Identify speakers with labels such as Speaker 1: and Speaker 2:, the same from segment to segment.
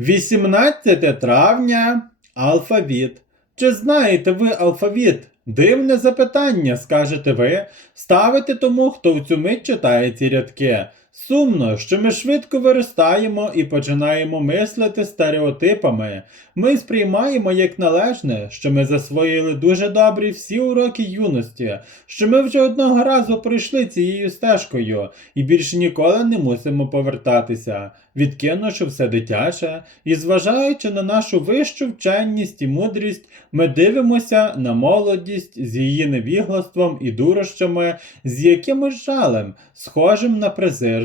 Speaker 1: 18 травня алфавіт. Чи знаєте ви алфавіт? Дивне запитання, скажете ви, ставите тому, хто в цю мить читає ці рядки. Сумно, що ми швидко виростаємо і починаємо мислити стереотипами. Ми сприймаємо як належне, що ми засвоїли дуже добрі всі уроки юності, що ми вже одного разу пройшли цією стежкою і більше ніколи не мусимо повертатися, відкинувши все дитяче і зважаючи на нашу вищу вченість і мудрість, ми дивимося на молодість з її невіглаством і дурощами, з якимось жалем, схожим на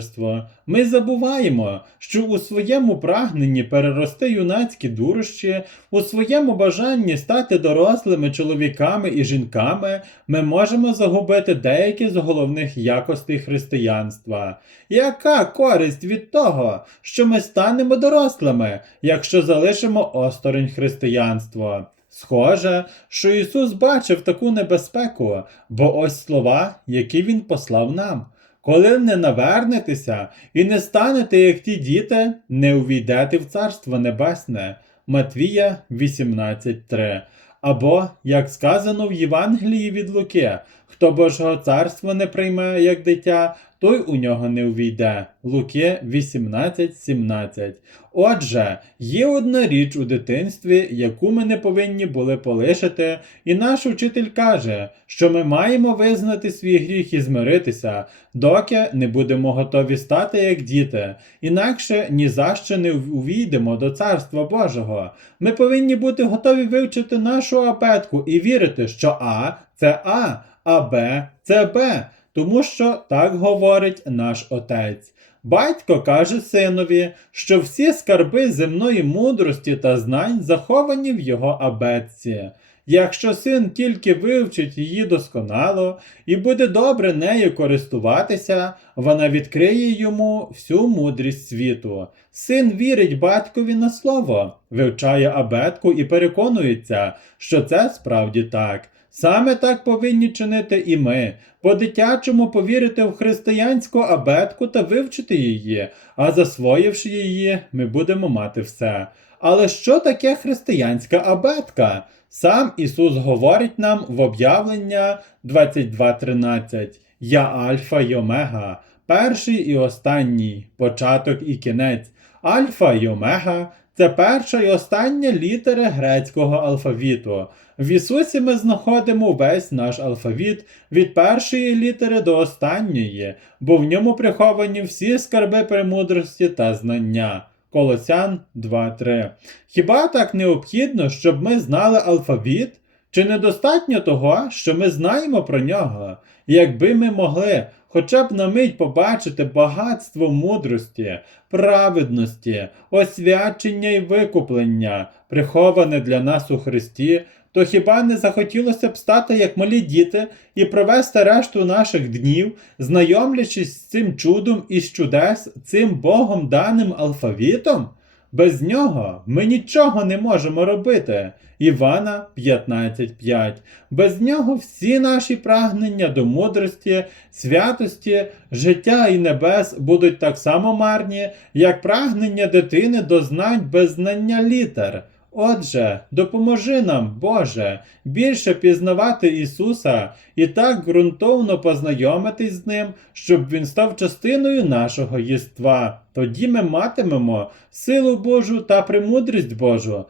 Speaker 1: презирство. Ми забуваємо, що у своєму прагненні перерости юнацькі дурощі, у своєму бажанні стати дорослими чоловіками і жінками, ми можемо загубити деякі з головних якостей християнства. Яка користь від того, що ми станемо дорослими, якщо залишимо осторонь християнство? Схоже, що Ісус бачив таку небезпеку, бо ось слова, які Він послав нам. Коли не навернетеся і не станете, як ті діти, не увійдете в Царство Небесне. Матвія 18.3. Або, як сказано в Євангелії від Луки, хто Божого царства не прийме як дитя, той у нього не увійде. Луки 18.17. Отже, є одна річ у дитинстві, яку ми не повинні були полишити, і наш учитель каже, що ми маємо визнати свій гріх і змиритися, доки не будемо готові стати як діти, інакше ні за що не увійдемо до Царства Божого. Ми повинні бути готові вивчити нашу абетку і вірити, що А це А, а Б це Б, тому що так говорить наш Отець. Батько каже синові, що всі скарби земної мудрості та знань заховані в його абетці. Якщо син тільки вивчить її досконало і буде добре нею користуватися, вона відкриє йому всю мудрість світу. Син вірить батькові на слово, вивчає абетку і переконується, що це справді так. Саме так повинні чинити і ми, по-дитячому повірити в християнську абетку та вивчити її, а засвоївши її, ми будемо мати все. Але що таке християнська абетка? Сам Ісус говорить нам в об'явлення 22.13 Я Альфа й Омега, перший і останній, початок і кінець. Альфа й Омега це перша і остання літери грецького алфавіту. В Ісусі ми знаходимо весь наш алфавіт від першої літери до останньої, бо в ньому приховані всі скарби премудрості та знання. Колосян 2.3. Хіба так необхідно, щоб ми знали алфавіт? Чи недостатньо того, що ми знаємо про нього? Якби ми могли хоча б на мить побачити багатство мудрості, праведності, освячення і викуплення, приховане для нас у Христі, то хіба не захотілося б стати як малі діти і провести решту наших днів, знайомлячись з цим чудом і з чудес, цим Богом даним алфавітом? Без нього ми нічого не можемо робити. Івана 15.5. Без нього всі наші прагнення до мудрості, святості, життя і небес будуть так само марні, як прагнення дитини до знань без знання літер. Отже, допоможи нам, Боже, більше пізнавати Ісуса і так ґрунтовно познайомитись з Ним, щоб Він став частиною нашого єства. Тоді ми матимемо силу Божу та премудрість Божу.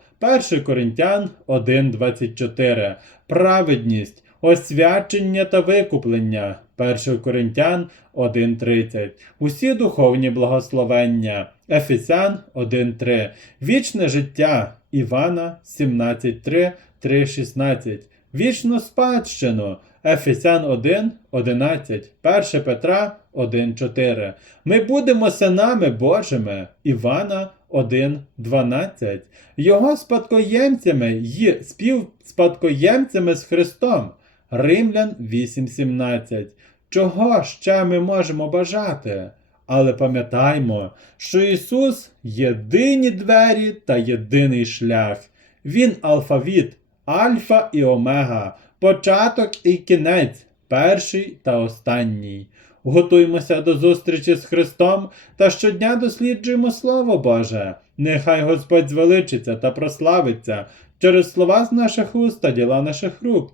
Speaker 1: 1 Коринтян 1.24. Праведність, освячення та викуплення. 1 Коринтян 1.30. Усі духовні благословення. Ефесян 1.3. Вічне життя. Івана 17.3, 3.16. Вічну спадщину. Ефесян 1, 11, 1 Петра 1, 4. Ми будемо синами Божими. Івана 1, 12. Його спадкоємцями й співспадкоємцями з Христом. Римлян 8, 17. Чого ще ми можемо бажати? Але пам'ятаймо, що Ісус єдині двері та єдиний шлях. Він алфавіт, альфа і омега, початок і кінець, перший та останній. Готуймося до зустрічі з Христом та щодня досліджуємо Слово Боже. Нехай Господь звеличиться та прославиться через слова з наших уст та діла наших рук.